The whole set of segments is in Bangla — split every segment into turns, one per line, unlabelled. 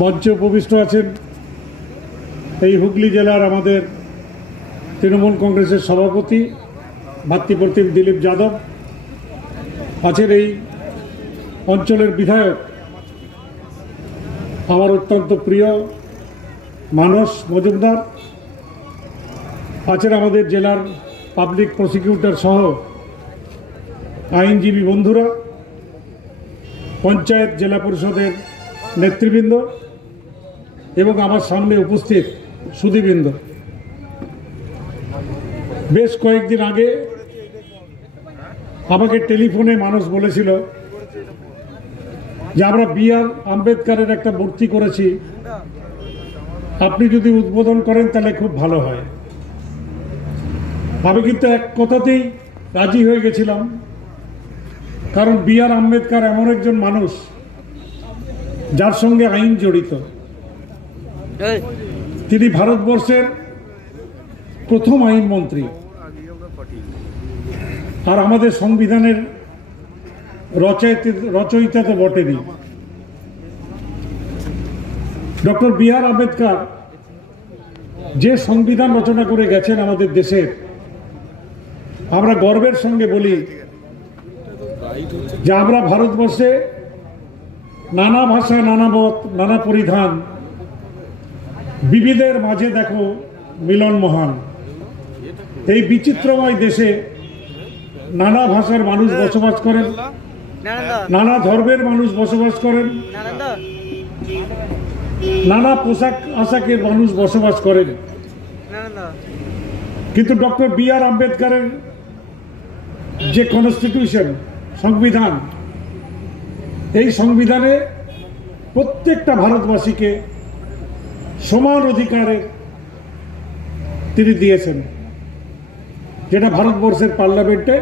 মঞ্চে উপবিষ্ট আছেন। এই হুগলি জেলার আমাদের তৃণমূল কংগ্রেসের সভাপতি, ভাতৃপ্রতিম দিলীপ যাদব আছেন এই অঞ্চলের বিধায়ক। আমার অত্যন্ত প্রিয় মানস মজুমদার আছেন আমাদের জেলার পাবলিক প্রসিকিউটর সহ আইনজীবী বন্ধুরা, পঞ্চায়েত জেলা পরিষদের নেতৃবৃন্দ। এবং আমার সামনে উপস্থিত সুদীবৃন্দ বেশ কয়েকদিন আগে আমাকে টেলিফোনে মানুষ বলেছিল যে আমরা বি আর আম্বেদকারের একটা মূর্তি করেছি। আপনি যদি উদ্বোধন করেন তাহলে খুব ভালো হয়। আমি কিন্তু এক কথাতেই রাজি হয়ে গেছিলাম। কারণ বি আর আম্বেদকার এমন একজন মানুষ যার সঙ্গে আইন জড়িত। তিনি ভারতবর্ষের প্রথম আইনমন্ত্রী। আর আমাদের সংবিধানের রচয়িতা তো বটেনি। ডক্টর বি আর আম্বেদকর যে সংবিধান রচনা করে গেছেন আমাদের দেশের, আমরা গর্বের সঙ্গে বলি যে আমরা ভারতবর্ষে নানা ভাষা নানা মত নানা পরিধান বিবিধের মাঝে দেখো মিলন মহান। এই বিচিত্রময় দেশে নানা ভাষার মানুষ বসবাস করেন নানা ধর্মের মানুষ বসবাস করেন নানা পোশাক আশাকের মানুষ বসবাস করেন। কিন্তু ডক্টর বি আর আম্বেদকারের যে কনস্টিটিউশন সংবিধান এই সংবিধানে প্রত্যেকটা ভারতবাসীকে সমান অধিকারে তিনি দিয়েছেন, যেটা ভারতবর্ষের পার্লামেন্টে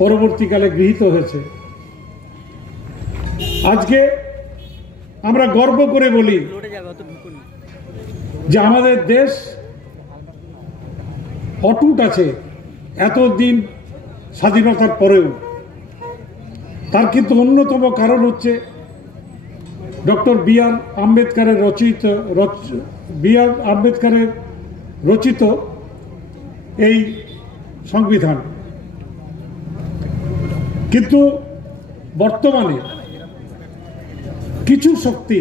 পরবর্তীকালে গৃহীত হয়েছে। আজকে আমরা গর্ব করে বলি যে আমাদের দেশ অটুট আছে এতদিন স্বাধীনতার পরেও। তার কিন্তু অন্যতম কারণ হচ্ছে ডক্টর বি আর আম্বেদকারের রচিত বি আর আম্বেদকারের রচিত এই সংবিধান। কিন্তু বর্তমানে কিছু শক্তি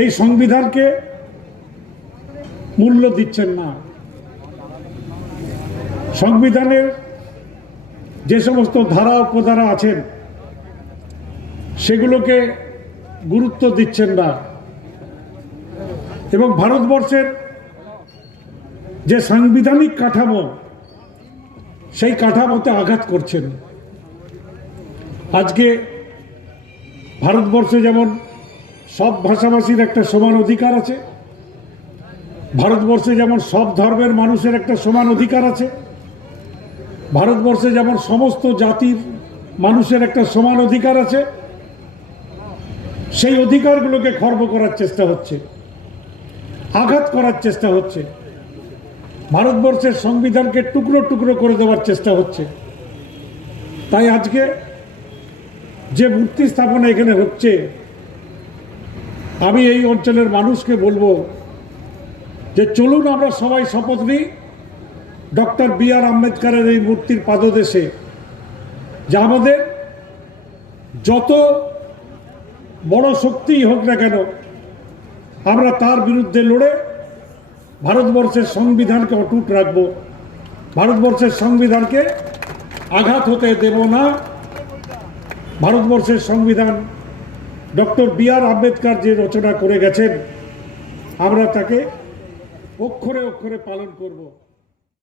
এই সংবিধানকে মূল্য দিচ্ছেন না। সংবিধানের যে সমস্ত ধারা উপধারা আছেন সেগুলোকে গুরুত্ব দিচ্ছেন না। এবং ভারতবর্ষের যে সাংবিধানিক কাঠামো, সেই কাঠামোতে আঘাত করছেন। আজকে ভারতবর্ষে যেমন সব ভাষাভাষীর একটা সমান অধিকার আছে, ভারতবর্ষে যেমন সব ধর্মের মানুষের একটা সমান অধিকার আছে, ভারতবর্ষে যেমন সমস্ত জাতির মানুষের একটা সমান অধিকার আছে সেই অধিকারগুলোকে খর্ব করার চেষ্টা হচ্ছে, আঘাত করার চেষ্টা হচ্ছে, ভারতবর্ষের সংবিধানকে টুকরো টুকরো করে দেওয়ার চেষ্টা হচ্ছে। তাই আজকে যে মূর্তি স্থাপনা এখানে হচ্ছে, আমি এই অঞ্চলের মানুষকে বলব যে চলুন আমরা সবাই শপথ নিই ডক্টর বি আর আম্বেদকরের এই মূর্তির পাদদেশে, যে আমাদের যত বড় শক্তিই হোক না কেন, আমরা তার বিরুদ্ধে লড়ে ভারতবর্ষের সংবিধানকে অটুট রাখব। ভারতবর্ষের সংবিধানকে আঘাত হতে দেব না। ভারতবর্ষের সংবিধান ডক্টর বি আর আম্বেদকর যে রচনা করে গেছেন, আমরা তাকে অক্ষরে অক্ষরে পালন করব।